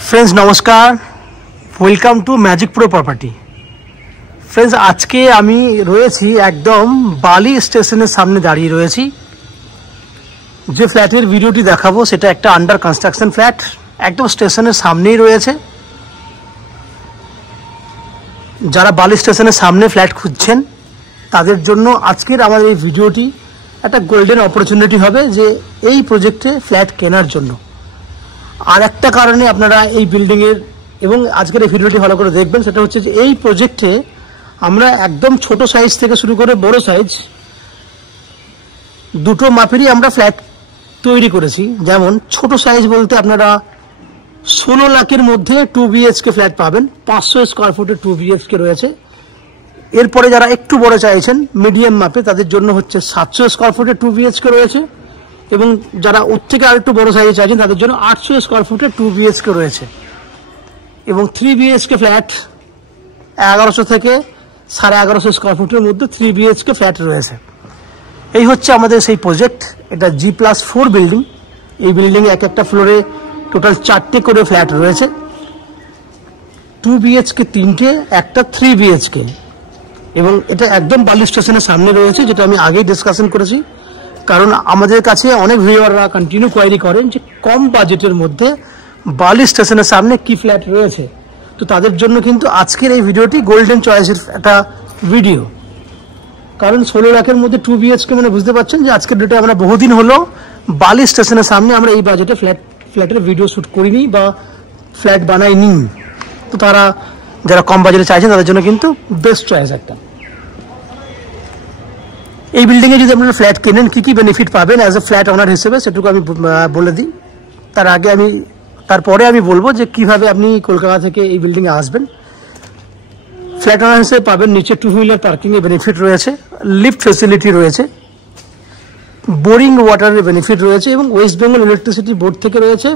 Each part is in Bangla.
फ्रेंड्स नमस्कार, welcome to Magic Pro Property. Friends आज के आमी रयेछि एकदम बाली स्टेशनेर सामने दाड़िये रयेछि। जे फ्लैटेर भिडियोटी देखाबो सेटा एकटा आंडार कन्स्ट्राक्शन फ्लैट, एकदम स्टेशनेर सामनेई रयेছে। যারা বালি স্টেশনের সামনে ফ্ল্যাট খুঁজছেন তাদের জন্য আজকের আমাদের এই ভিডিওটি একটা গোল্ডেন অপরচুনিটি হবে যে এই প্রজেক্টে ফ্ল্যাট কেনার জন্য। আর একটা কারণে আপনারা এই বিল্ডিং এর এবং আজকের এই ভিডিওটি ভালো করে দেখবেন, সেটা হচ্ছে যে এই প্রজেক্টে আমরা একদম ছোট সাইজ থেকে শুরু করে বড় সাইজ দুটো মাপেরই আমরা ফ্ল্যাট তৈরি করেছি। যেমন ছোট সাইজ বলতে আপনারা 16 লাখের মধ্যে 2 BHK ফ্ল্যাট পাবেন, 500 স্কয়ার ফুটের 2 BHK রয়েছে। এরপরে যারা একটু বড় চাইছেন মিডিয়াম মাপে তাদের জন্য হচ্ছে 700 স্কয়ার ফুটের 2 BHK রয়েছে, এবং যারা ওর থেকে আরেকটু বড় সাইজ চাইছেন তাদের জন্য 800 স্কয়ার ফুটের 2 BHK রয়েছে, এবং 3 BHK ফ্ল্যাট 1100 থেকে 1150 স্কয়ার ফুটের মধ্যে 3 BHK ফ্ল্যাট রয়েছে। এই হচ্ছে আমাদের সেই প্রজেক্ট। এটা G+4 বিল্ডিং। এই বিল্ডিং এক একটা ফ্লোরে টোটাল 4টে করে ফ্ল্যাট রয়েছে, 2 BHK 3টে, একটা 3 BHK, এবং এটা একদম বালি স্টেশনের সামনে রয়েছে, যেটা আমি আগেই ডিসকাশন করেছি। কারণ আমাদের কাছে অনেক ভিউয়াররা কন্টিনিউ কোয়ারি করেন যে কম বাজেটের মধ্যে বালি স্টেশনের সামনে কি ফ্ল্যাট রয়েছে, তো তাদের জন্য কিন্তু আজকের এই ভিডিওটি গোল্ডেন চয়েসের একটা ভিডিও। কারণ 16 লাখের মধ্যে 2 BHK মানে বুঝতে পারছেন যে আজকের ডেটে আমরা বহুদিন হলো বালি স্টেশনের সামনে আমরা এই বাজেটে ফ্ল্যাটের ভিডিও শ্যুট করিনি বা ফ্ল্যাট বানাইনি। তো তারা যারা কম বাজেটে চাইছেন তাদের জন্য কিন্তু বেস্ট চয়েস একটা। এই বিল্ডিংয়ে যদি আপনারা ফ্ল্যাট কেনেন কী কী বেনিফিট পাবেন অ্যাজ এ ফ্ল্যাট ওনার হিসেবে সেটুকু আমি বলে দিই। তারপরে আমি বলবো যে কিভাবে আপনি কলকাতা থেকে এই বিল্ডিংয়ে আসবেন। ফ্ল্যাট ওনার হিসেবে পাবেন নিচে 2 হুইলার পার্কিংয়ের বেনিফিট রয়েছে, লিফট ফেসিলিটি রয়েছে, বোরিং ওয়াটারের বেনিফিট রয়েছে, এবং ওয়েস্ট বেঙ্গল ইলেকট্রিসিটি বোর্ড থেকে রয়েছে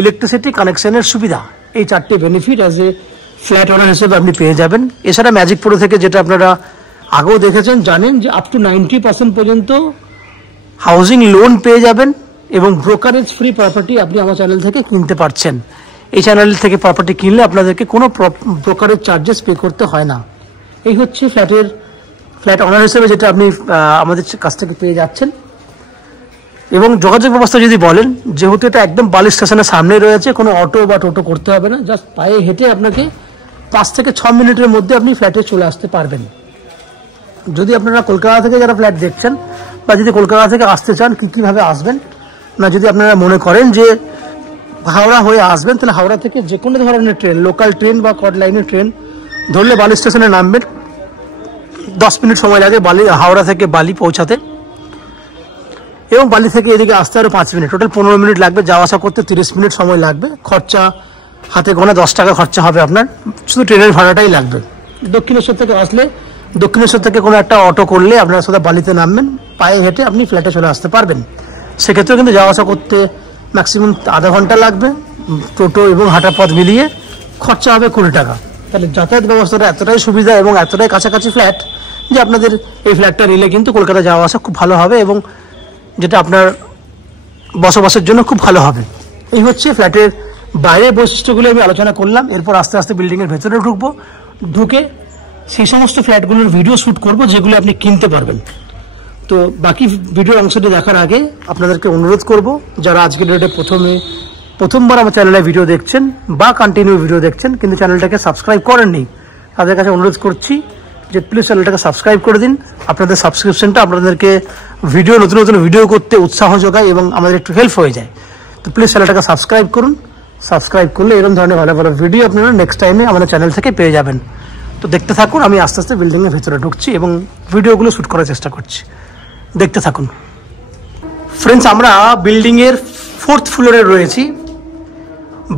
ইলেকট্রিসিটি কানেকশনের সুবিধা। এই 4টে বেনিফিট অ্যাজ এ ফ্ল্যাট ওনার হিসেবে আপনি পেয়ে যাবেন। এছাড়া ম্যাজিক প্রো থেকে যেটা আপনারা আগেও দেখেছেন জানেন যে আপ টু 90% পর্যন্ত হাউজিং লোন পেয়ে যাবেন, এবং ব্রোকারেজ ফ্রি প্রপার্টি আপনি আমার চ্যানেল থেকে কিনতে পারছেন। এই চ্যানেল থেকে প্রপার্টি কিনলে আপনাদেরকে কোনো ব্রোকারেজ চার্জেস পে করতে হয় না। এই হচ্ছে ফ্ল্যাট ওনার হিসেবে যেটা আপনি আমাদের কাছ থেকে পেয়ে যাচ্ছেন। এবং যোগাযোগ ব্যবস্থা যদি বলেন, যেহেতু এটা একদম বালি স্টেশনের সামনে রয়েছে, কোনো অটো বা টোটো করতে হবে না, জাস্ট পায়ে হেঁটে আপনাকে 5 থেকে 6 মিনিটের মধ্যে আপনি ফ্ল্যাটে চলে আসতে পারবেন। যদি আপনারা কলকাতা থেকে যারা ফ্ল্যাট দেখছেন বা যদি কলকাতা থেকে আসতে চান কীভাবে আসবেন না, যদি আপনারা মনে করেন যে হাওড়া হয়ে আসবেন তাহলে হাওড়া থেকে যে কোনো ধরনের ট্রেন, লোকাল ট্রেন বা কড লাইনের ট্রেন ধরলে বালি স্টেশনে নামবেন। 10 মিনিট সময় লাগে হাওড়া থেকে বালি পৌঁছাতে, এবং বালি থেকে এদিকে আসতে আরও 5 মিনিট, টোটাল 15 মিনিট লাগবে। যাওয়া আসা করতে 30 মিনিট সময় লাগবে। খরচা হাতে গোনা 10 টাকা খরচা হবে আপনার, শুধু ট্রেনের ভাড়াটাই লাগবে। দক্ষিণেশ্বর থেকে আসলে দক্ষিণেশ্বর থেকে কোনো একটা অটো করলে আপনারা সোজা বালিতে নামবেন, পায়ে হেঁটে আপনি ফ্ল্যাটে চলে আসতে পারবেন। সেক্ষেত্রেও কিন্তু যাওয়া আসা করতে ম্যাক্সিমাম আধা ঘন্টা লাগবে, টোটো এবং হাঁটা পথ মিলিয়ে খরচা হবে 20 টাকা। তাহলে যাতায়াত ব্যবস্থাটা এতটাই সুবিধা এবং এতটাই কাছাকাছি ফ্ল্যাট যে আপনাদের এই ফ্ল্যাটটা নিলে কিন্তু কলকাতা যাওয়া আসা খুব ভালো হবে, এবং যেটা আপনার বসবাসের জন্য খুব ভালো হবে। এই হচ্ছে ফ্ল্যাটের বাইরের বৈশিষ্ট্যগুলো আমি আলোচনা করলাম। এরপর আস্তে আস্তে বিল্ডিংয়ের ভেতরে ঢুকে সেই সমস্ত ফ্ল্যাটগুলোর ভিডিও শ্যুট করব যেগুলো আপনি কিনতে পারবেন। তো বাকি ভিডিওর অংশটি দেখার আগে আপনাদেরকে অনুরোধ করব, যারা আজকের ডেটে প্রথমবার আমার চ্যানেলে ভিডিও দেখছেন বা কন্টিনিউ ভিডিও দেখছেন কিন্তু চ্যানেলটাকে সাবস্ক্রাইব করেননি, তাদের কাছে অনুরোধ করছি যে প্লিজ চ্যানেলটাকে সাবস্ক্রাইব করে দিন। আপনাদের সাবস্ক্রিপশনটা আপনাদেরকে নতুন নতুন ভিডিও করতে উৎসাহ যোগায় এবং আমাদের একটু হেল্প হয়ে যায়। তো প্লিজ চ্যানেলটাকে সাবস্ক্রাইব করুন। সাবস্ক্রাইব করলে এরকম ধরনের ভালো ভালো ভিডিও আপনারা নেক্সট টাইমে আমাদের চ্যানেল থেকে পেয়ে যাবেন। তো দেখতে থাকুন, আমি আস্তে আস্তে বিল্ডিংয়ের ভেতরে ঢুকছি এবং ভিডিওগুলো শ্যুট করার চেষ্টা করছি, দেখতে থাকুন। ফ্রেন্ডস, আমরা বিল্ডিংয়ের 4th ফ্লোরে রয়েছি,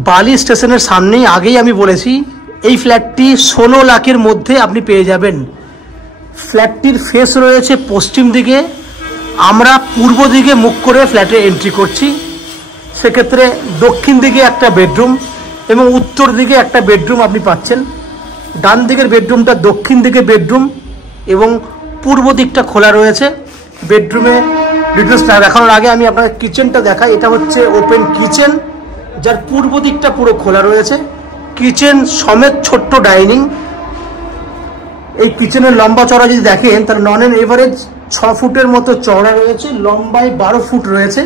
বালি স্টেশনের সামনেই। আগেই আমি বলেছি এই ফ্ল্যাটটি 16 লাখের মধ্যে আপনি পেয়ে যাবেন। ফ্ল্যাটটির ফেস রয়েছে পশ্চিম দিকে, আমরা পূর্ব দিকে মুখ করে ফ্ল্যাটে এন্ট্রি করছি। সেক্ষেত্রে দক্ষিণ দিকে একটা বেডরুম এবং উত্তর দিকে একটা বেডরুম আপনি পাচ্ছেন। ডান দিকের বেডরুমটা দক্ষিণ দিকে বেডরুম এবং পূর্ব দিকটা খোলা রয়েছে। বেডরুমে ডিটেলস দেখানোর আগে আমি আপনাকে কিচেনটা দেখাই। এটা হচ্ছে ওপেন কিচেন, যার পূর্ব দিকটা পুরো খোলা রয়েছে, কিচেন সমেত ছোট্ট ডাইনিং। এই কিচেনের লম্বা চড়া যদি দেখেন তাহলে নন অ্যান এভারেজ 6 ফুটের মতো চড়া রয়েছে, লম্বায় 12 ফুট রয়েছে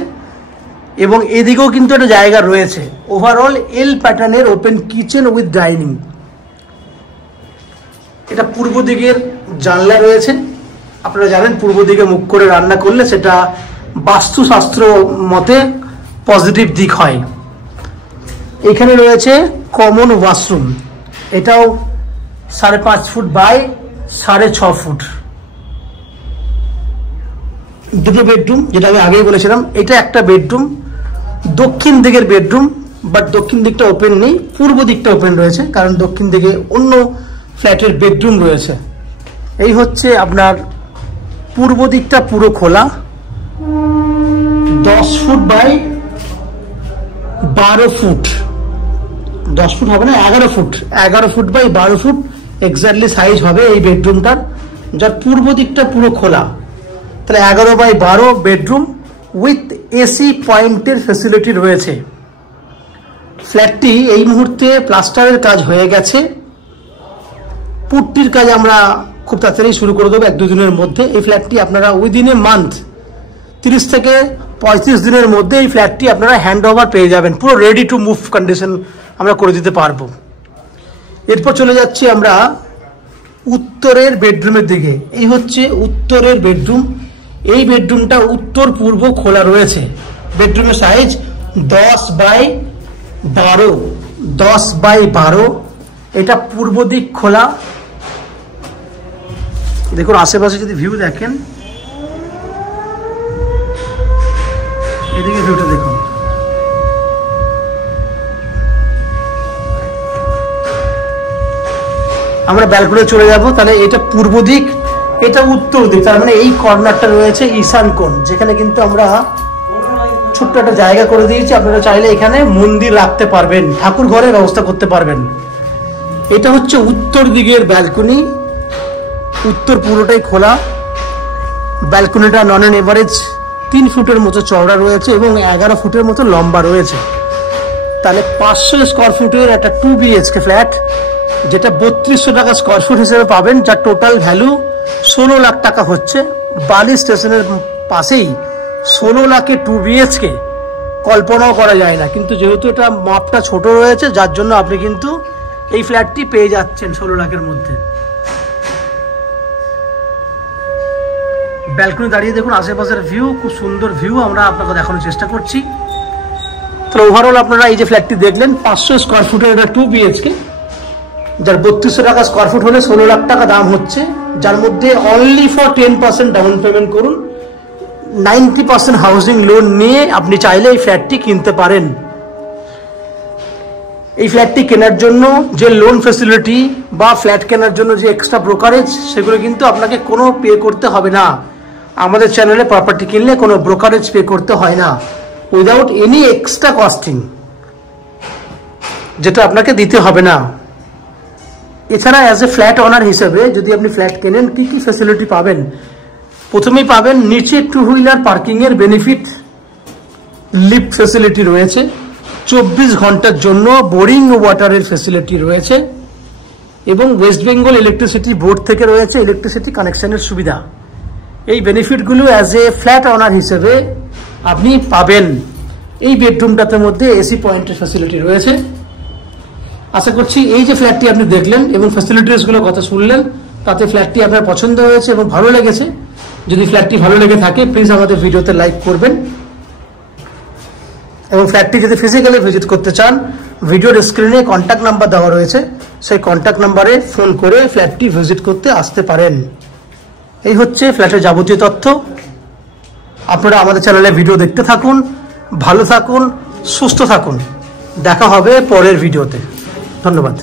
এবং এদিকেও কিন্তু একটা জায়গা রয়েছে। ওভারঅল এল প্যাটার্নের ওপেন কিচেন উইথ ডাইনিং। এটা পূর্ব দিকের জানলা রয়েছে। আপনারা জানেন পূর্ব দিকে মুখ করে রান্না করলে সেটা বাস্তুশাস্ত্র মতে পজিটিভ দিক হয়। এখানে রয়েছে কমন ওয়াশরুম, এটাও 5.5 ফুট বাই 6.5 ফুট। দুটো বেডরুম, যেটা আমি আগেই বলেছিলাম, এটা একটা বেডরুম, দক্ষিণ দিকের বেডরুম, বাট দক্ষিণ দিকটা ওপেন নেই, পূর্ব দিকটা ওপেন রয়েছে, কারণ দক্ষিণ দিকে অন্য ফ্ল্যাটের বেডরুম রয়েছে। এই হচ্ছে আপনার পূর্ব দিকটা পুরো খোলা, 10 ফুট বাই 12 ফুট, 10 ফুট হবে না, 11 foot, 11 foot by 12 foot exactly size হবে এই বেডরুমটার, যার পূর্ব দিকটা পুরো খোলা। তাহলে 11 বাই 12 বেডরুম উইথ এসি পয়েন্টের ফ্যাসিলিটি রয়েছে। ফ্ল্যাটটি এই মুহূর্তে প্লাস্টারের কাজ হয়ে গেছে, পুট্টির কাজ আমরা খুব তাড়াতাড়ি শুরু করে দেবো 1-2 দিনের মধ্যে। এই ফ্ল্যাটটি আপনারা উইদিন এ মান্থ 30 থেকে 35 দিনের মধ্যে এই ফ্ল্যাটটি আপনারা হ্যান্ড ওভার পেয়ে যাবেন, পুরো রেডি টু মুভ কন্ডিশন আমরা করে দিতে পারবো। এরপর চলে যাচ্ছি আমরা উত্তরের বেডরুমের দিকে। এই হচ্ছে উত্তরের বেডরুম। এই বেডরুমটা উত্তর পূর্ব খোলা রয়েছে। বেডরুমের সাইজ 10 বাই 12, 10 বাই 12। এটা পূর্ব দিক খোলা। দেখুন আশেপাশে যদি ভিউ দেখেন, এদিকে ভিউটা দেখুন, আমরা ব্যালকনি চলে যাব। তাহলে এটা পূর্ব দিক, এটা উত্তর দিক, তার মানে এই কর্নারটা রয়েছে ঈশান কোণ, যেখানে কিন্তু আমরা ছোট্ট একটা জায়গা করে দিয়েছি। আপনারা চাইলে এখানে মন্দির রাখতে পারবেন, ঠাকুর ঘরের ব্যবস্থা করতে পারবেন। এটা হচ্ছে উত্তর দিকের ব্যালকনি, উত্তর পুরোটাই খোলা। ব্যালকনিটা নন অ্যান এভারেজ 3 ফুটের মতো চওড়া রয়েছে এবং 11 ফুটের মতো লম্বা রয়েছে। তাহলে 500 স্কোয়ার ফুটের একটা 2 BHK ফ্ল্যাট, যেটা 3200 টাকা স্কোয়ার ফুট হিসেবে পাবেন, যার টোটাল ভ্যালু 16 লাখ টাকা হচ্ছে। বালি স্টেশনের পাশেই 16 লাখে 2 BHK কল্পনাও করা যায় না, কিন্তু যেহেতু এটা মাপটা ছোট রয়েছে যার জন্য আপনি কিন্তু এই ফ্ল্যাটটি পেয়ে যাচ্ছেন 16 লাখের মধ্যে। ব্যালকনি দাঁড়িয়ে দেখুন আশেপাশের ভিউ, খুব সুন্দর ভিউ আমরা আপনাকে দেখানোর চেষ্টা করছি। তো ওভারঅল আপনারা এই যে ফ্ল্যাটটি দেখলেন 500 স্কোয়ার ফুটের এটা 2 BHK, যার 3200 টাকা স্কোয়ার ফুট হলে 16 লাখ টাকা দাম হচ্ছে, যার মধ্যে অনলি ফর 10% ডাউন পেমেন্ট করুন, 90% হাউজিং লোন নিয়ে আপনি চাইলে এই ফ্ল্যাটটি কিনতে পারেন। এই ফ্ল্যাটটি কেনার জন্য যে লোন ফ্যাসিলিটি বা ফ্ল্যাট কেনার জন্য যে এক্সট্রা ব্রোকারেজ, সেগুলো কিন্তু আপনাকে কোনো পে করতে হবে না। আমাদের চ্যানেলে প্রপার্টি কিনলে কোনো ব্রোকারেজ পে করতে হয় না, উইদাউট এনি এক্সট্রা কস্টিং, যেটা আপনাকে দিতে হবে না। এছাড়া অ্যাজ এ ফ্ল্যাট ওনার হিসেবে যদি আপনি ফ্ল্যাট কেনেন, কি কি ফ্যাসিলিটি পাবেন? প্রথমেই পাবেন নিচে 2 হুইলার পার্কিংয়ের বেনিফিট, লিফট ফ্যাসিলিটি রয়েছে, 24 ঘন্টার জন্য বোরিং ওয়াটারের ফ্যাসিলিটি রয়েছে এবং ওয়েস্ট বেঙ্গল ইলেকট্রিসিটি বোর্ড থেকে রয়েছে ইলেকট্রিসিটি কানেকশনের সুবিধা। এই বেনিফিটগুলো অ্যাজ এ ফ্ল্যাট ওনার হিসেবে আপনি পাবেন। এই বেডরুমটাতে মধ্যে এসি পয়েন্টের ফ্যাসিলিটি রয়েছে। আশা করছি এই যে ফ্ল্যাটটি আপনি দেখলেন এবং ফ্যাসিলিটিসগুলোর কথা শুনলেন, তাতে ফ্ল্যাটটি আপনার পছন্দ হয়েছে এবং ভালো লেগেছে। যদি ফ্ল্যাটটি ভালো লেগে থাকে প্লিজ আমাদের ভিডিওতে লাইক করবেন এবং ফ্ল্যাটটি যদি ফিজিক্যালি ভিজিট করতে চান, ভিডিওর স্ক্রিনে কন্ট্যাক্ট নাম্বার দেওয়া রয়েছে, সেই কন্ট্যাক্ট নাম্বারে ফোন করে ফ্ল্যাটটি ভিজিট করতে আসতে পারেন। এই হচ্ছে ফ্ল্যাটের যাবতীয় তথ্য। আপনারা আমাদের চ্যানেলে ভিডিও দেখতে থাকুন, ভালো থাকুন, সুস্থ থাকুন। দেখা হবে পরের ভিডিওতে। ধন্যবাদ।